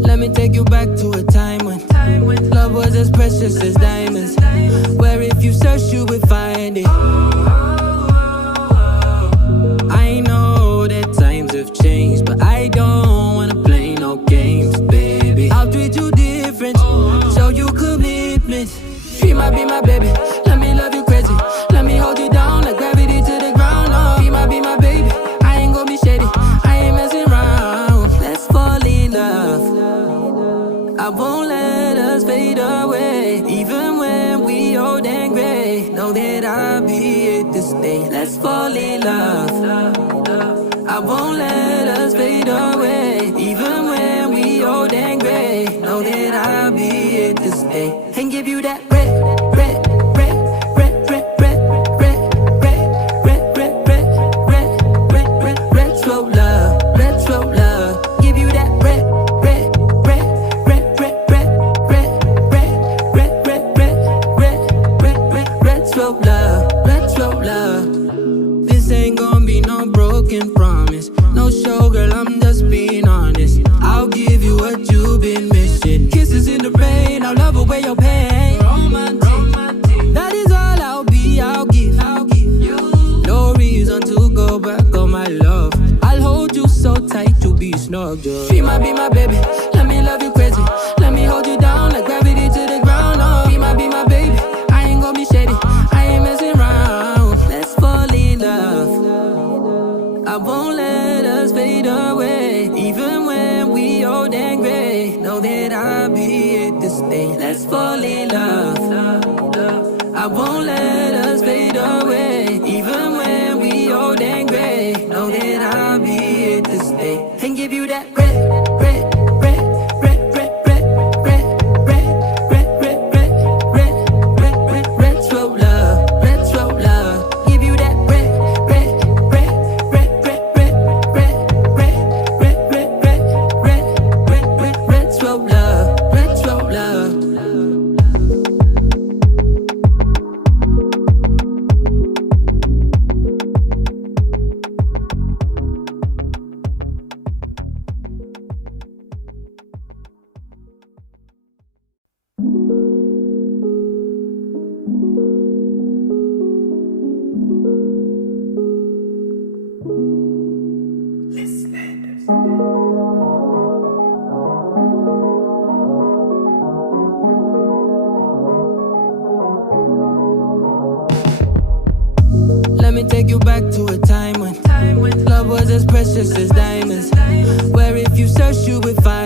Let me take you back to a time when love was as precious as diamonds, where if you search you would find it. I know that times have changed, but I don't wanna play no games, baby. I'll treat you different, show you commitment. She might be my baby, let me love you crazy. Let me hold you down like gravity to the ground. Oh, be my baby, I ain't gonna be shady, I ain't messing around. Let's fall in love, I won't let us fade away. Even when we old and gray, know that I'll be here to stay. Let's fall in love, I won't let us fade away. Even when we old and gray, know that I'll be here to stay. And give you that red, red, red, red, red, red, red, red, red, red, red, red, red, red, retro love, retro love. Give you that red, red, red, red, red, red, red, red, red, red, red, red, red, retro love, retro love. This ain't gonna be no broken promise, no show, girl, I'm just being honest. I'll give you what you've been missing. Kisses in the rain, I'll love away your pain. Romantic, that is all I'll be, I'll give you. No reason to go back on my love. I'll hold you so tight, you'll be snug, just. She might be my baby, let me love you crazy. Let me hold you down like gravity to the ground. Oh, be my baby, I ain't gonna be shady, I ain't messing around. Let's fall in love, I won't let us fade away. Even when we old and gray, know that I'll be here to stay. Let's fall in love, I won't let us fade away. Even when we old and gray, know that I'll be here to stay. And give you that red, red, red, red, red, red, red, red, red, red, red, red, red, red, retro love, retro love. Give you that red, red, red, red, red, red, red, red, red, red, red, red, red, red, retro love, retro love. Let me take you back to a time when love was as precious as diamonds, where if you search you would find